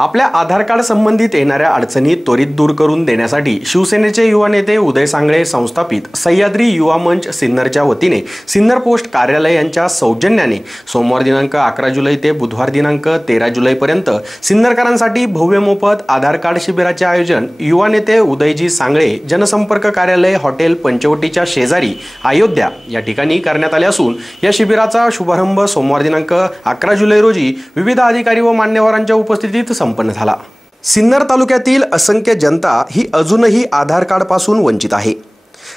आपल्या आधार कार्ड संबंधित येणाऱ्या अडचणी त्वरित दूर करून देण्यासाठी शिवसेनेचे युवा नेते उदय सांगळे संस्थापित सह्याद्री युवा मंच सिन्नरच्या वतीने सिन्नर पोस्ट कार्यालय यांच्या सौजन्याने सोमवार दिनांक 11 जुलै ते बुधवार दिनांक 13 जुलैपर्यंत सिन्नरकरांसाठी भव्य मोफत आधार कार्ड शिबिराचे आयोजन युवा नेते उदयजी सांगळे जनसंपर्क कार्यालय हॉटेल पंचवटीच्या शेजारी अयोध्या या ठिकाणी करण्यात आले असून या शिबिराचा शुभारंभ सोमवार दिनांक 11 जुलै रोजी विविध अधिकारी व मान्यवरांच्या उपस्थितीत संपन्न झाला। सिन्नर तालुक्यातील असंख्य जनता ही अजूनही आधार कार्ड पासून वंचित आहे।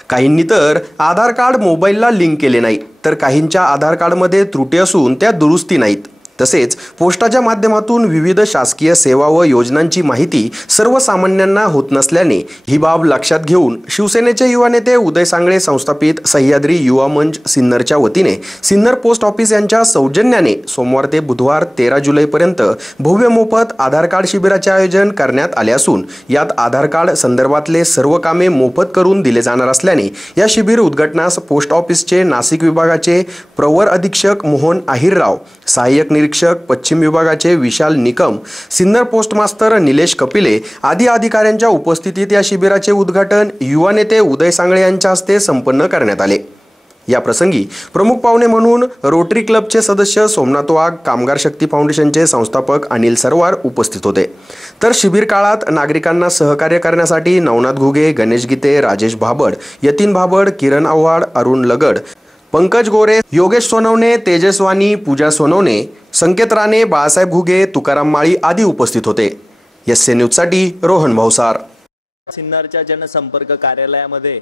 काहींनी तर आधार कार्ड मोबाईलला लिंक केले नाही, तर काहींच्या आधार कार्डमध्ये त्रुटी असून त्या दुरुस्ती नाहीत। तसेच पोस्टाच्या माध्यमातून विविध शासकीय सेवा व योजनांची माहिती सर्वसामान्यांना होत नसल्याने ही बाब लक्षात घेऊन शिवसेनेचे युवा नेते उदय सांगळे संस्थापित सह्याद्री युवा मंच सिन्नरच्या वतीने सिन्नर पोस्ट ऑफिस यांच्या सौजन्याने सोमवार ते बुधवार 13 जुलैपर्यंत भव्य मोफत आधार कार्ड शिबिराचे आयोजन करण्यात आले असून यात आधार कार्ड संदर्भातले सर्व कामे मोफत करून दिले जाणार असल्याने या शिबिर उद्घाटनास पोस्ट ऑफिसचे नाशिक विभागाचे प्रवर अधीक्षक मोहन आहिरराव, सहाय्यक निरीक्षक पश्चिम विभागाचे विशाल निकम, सिन्नर पोस्ट मास्तर निलेश कपिले आदी अधिकाऱ्यांच्या उपस्थितीत या शिबिराचे उद्घाटन युवा नेते उदय सांगळे यांच्या हस्ते संपन्न करण्यात आले। या प्रसंगी प्रमुख पाहुणे म्हणून रोटरी क्लबचे सदस्य सोमनाथ वाघ, कामगार शक्ती फाउंडेशनचे संस्थापक अनिल सरवार उपस्थित होते। तर शिबिर काळात नागरिकांना सहकार्य करण्यासाठी नवनाथ घुगे, गणेश गीते, राजेश भाबड, यतीन भाबड, किरण आव्हाड, अरुण लगड, पंकज गोरे, योगेश सोनवणे, तेजस वाणी, पूजा सोनवणे, संकेत राणे, बाळासाहेब घुगे, तुकाराम माळी आदी उपस्थित होते। एसए न्यूजसाठी रोहन भावसार। सिन्नरच्या जनसंपर्क कार्यालयामध्ये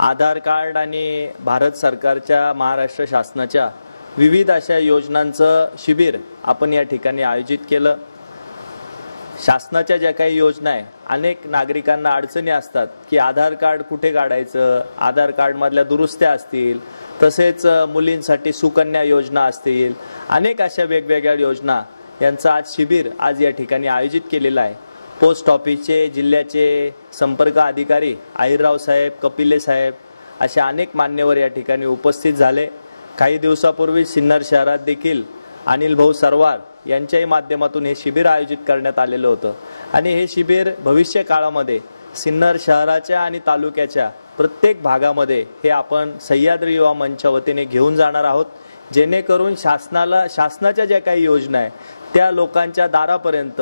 आधार कार्ड आणि भारत सरकारच्या महाराष्ट्र शासनाच्या विविध अशा योजनांचं शिबिर आपण या ठिकाणी आयोजित केलं। शासनाच्या ज्या काही योजना आहे, अनेक नागरिकांना अडचणी असतात की आधार कार्ड कुठे काढायचं, आधार कार्डमधल्या दुरुस्त्या असतील, तसेच मुलींसाठी सुकन्या योजना असतील, अनेक अशा वेगवेगळ्या योजना यांचं आज शिबिर या ठिकाणी आयोजित केलेलं आहे। पोस्ट ऑफिसचे जिल्ह्याचे संपर्क अधिकारी आहिरराव साहेब, कपिले साहेब असे अनेक मान्यवर या ठिकाणी उपस्थित झाले। काही दिवसापूर्वी सिन्नर शहरात देखील अनिल भाऊ सरवार यांच्याही माध्यमातून हे शिबिर आयोजित करण्यात आलेलं होतं आणि हे शिबिर भविष्य काळामध्ये सिन्नर शहराच्या आणि तालुक्याच्या प्रत्येक भागामध्ये हे आपण सह्याद्री युवा मंचच्या वतीने घेऊन जाणार आहोत, जेणेकरून शासनाच्या ज्या काही योजना आहे त्या लोकांच्या दारापर्यंत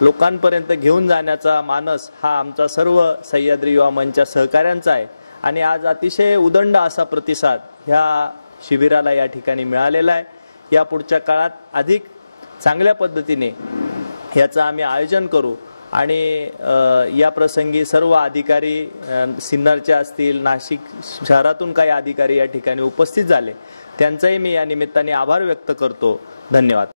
लोकांपर्यंत घेऊन जाण्याचा मानस हा आमचा सर्व सह्याद्री युवा मंचच्या सहकाऱ्यांचा आहे आणि आज अतिशय उदंड असा प्रतिसाद ह्या शिबिराला या ठिकाणी मिळालेला आहे। या पुढच्या काळात अधिक चांगल्या पद्धतीने याचं आम्ही आयोजन करू आणि या प्रसंगी सर्व अधिकारी सिन्नरचे असतील, नाशिक शहरातून काही अधिकारी या ठिकाणी उपस्थित झाले, त्यांचाही मी या निमित्ताने आभार व्यक्त करतो। धन्यवाद।